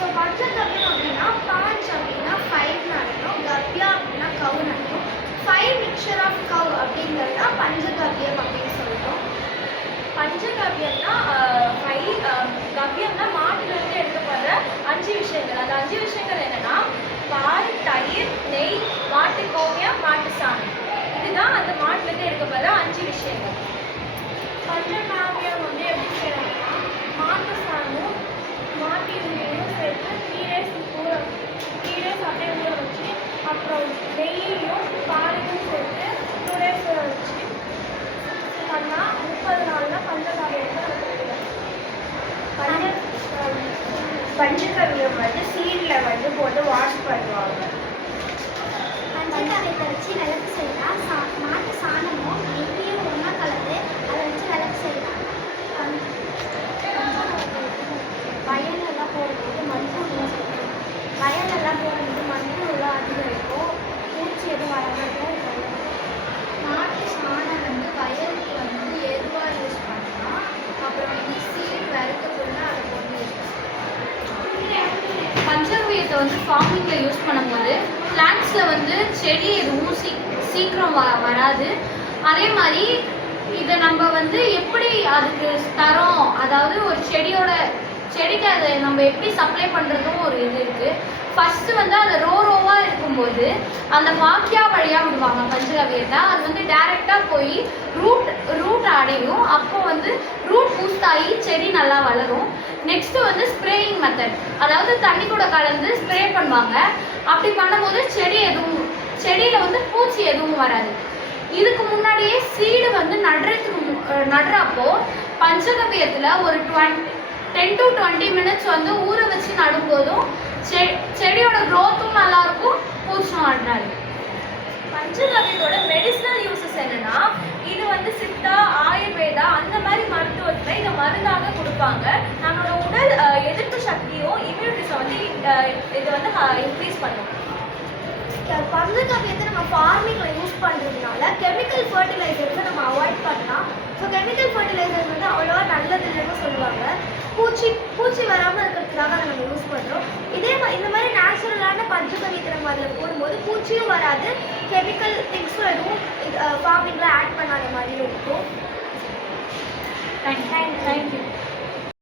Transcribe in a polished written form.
So பஞ்சகவ்யம் அப்படின்னா பாஞ்ச் அப்படின்னா 5 நடக்கும், கவ்யா அப்படின்னா கவு நடக்கும். 5 மிக்சர் ஆஃப் கவ் அப்படிங்கிறது தான் பஞ்சகவ்யம் அப்படின்னு சொல்கிறோம். பஞ்சகவ்யம்னா கவ்யம்னா மாட்டுலேருந்து எடுக்கப்படுற 5 விஷயங்கள். அந்த 5 விஷயங்கள் என்னன்னா பால், தயிர், நெய், மாட்டு கோமியம், மாட்டு சாணம். இதுதான் அந்த மாட்டுலேருந்து எடுக்கப்படுற 5 விஷயங்கள். பஞ்சகாவியம் வந்து எப்படி செய்யறாங்கன்னா மாட்டு சாணமும் மாட்டு யூரியையும் சேர்த்து 3 days அப்படியே ஊற வச்சு, அப்புறம் நெய்யையும் பாலையும் சேர்த்து 2 days ஊற வச்சு பண்ணால் 30 நாளில் பஞ்சகாவியத்தை பஞ்சகவ்யம் வந்து சீடில் வந்து போட்டு வாஷ் பண்ணுவாங்க. பஞ்சகாவியத்தை வச்சு விளக்கு செய்யலாம். மாட்டு சாணமும் நெய்யும் ஒன்றா கலந்து அதை வச்சு விளக்கு செய்யலாம். வயலெல்லாம் போடும்போது மண்புழுலாம் சேர்க்கணும். வயலெல்லாம் போடும்போது மண்புழுலாம் அதிகரிக்கும், பூச்சி எதுவும் வராமல் மாட்டு சாணம் வந்து வயலுக்கு வந்து எதுவாக யூஸ் பண்ணலாம். அப்புறம் வந்து சீட் வறுக்கக்குள்ள அதை போட்டு யூஸ் பண்ணலாம். பஞ்சகவ்யத்தை வந்து ஃபார்மிங்கில் யூஸ் பண்ணும்போது பிளான்ட்ஸில் வந்து செடி எதுவும் சீக்கிரம் வராது. அதே மாதிரி இதை நம்ம வந்து எப்படி அதுக்கு தரோம், அதாவது ஒரு செடிக்கு அதை நம்ம எப்படி சப்ளை பண்ணுறதும் ஒரு இது இருக்குது. ஃபஸ்ட்டு வந்து அது ரோவாக இருக்கும்போது அந்த வாக்கியா வழியாக விடுவாங்க பஞ்சகவ்யத்தை. அது வந்து டைரெக்டாக போய் ரூட் அடையும். அப்போ வந்து ரூட் பூஸ்ட் ஆகி செடி நல்லா வளரும். நெக்ஸ்ட்டு வந்து ஸ்ப்ரேயிங் மெத்தட், அதாவது தண்ணி கூட கலந்து ஸ்ப்ரே பண்ணுவாங்க. அப்படி பண்ணும்போது செடியில் வந்து பூச்சி எதுவும் வராது. இதுக்கு முன்னாடியே சீடு வந்து நடுறப்போ பஞ்சகவ்யத்தில் ஒரு 10 to 20 minutes வந்து ஊற வச்சு நடும்போதும் செடியோட க்ரோத்தும் நல்லாயிருக்கும், பூச்சும் வராது. பஞ்சகவ்யத்தோட மெடிசினல் யூசஸ் என்னன்னா, இது வந்து சித்தா, ஆயுர்வேதா அந்த மாதிரி மருத்துவத்தில் இதை மருந்தாக கொடுப்பாங்க. நம்மளோட உடல் எதிர்ப்பு சக்தியும் இம்யூனிட்டிஸை வந்து இது வந்து இன்க்ரீஸ் பண்ணும். பஞ்சகவ்யத்தை நம்ம ஃபார்மிங்கில் யூஸ் பண்ணுறதுனால கெமிக்கல் ஃபர்டிலைசர்ஸை நம்ம அவாய்ட் பண்ணலாம். ஸோ கெமிக்கல் ஃபர்டிலைசர்ஸ் வந்து அவ்வளோவா நல்லது இல்லைன்னு சொல்லுவாங்க. பூச்சி வராமல் இருக்கிறதுக்காக அதை நம்ம யூஸ் பண்ணுறோம். இந்த மாதிரி நேச்சுரலான பஞ்சகவ்யத்தை நம்ம அதில் போடும்போது பூச்சியும் வராது, கெமிக்கல் திங்ஸும் எதுவும் ஃபார்மிங்கில் ஆட் பண்ணாத மாதிரியும் இருக்கும். தேங்க்யூ.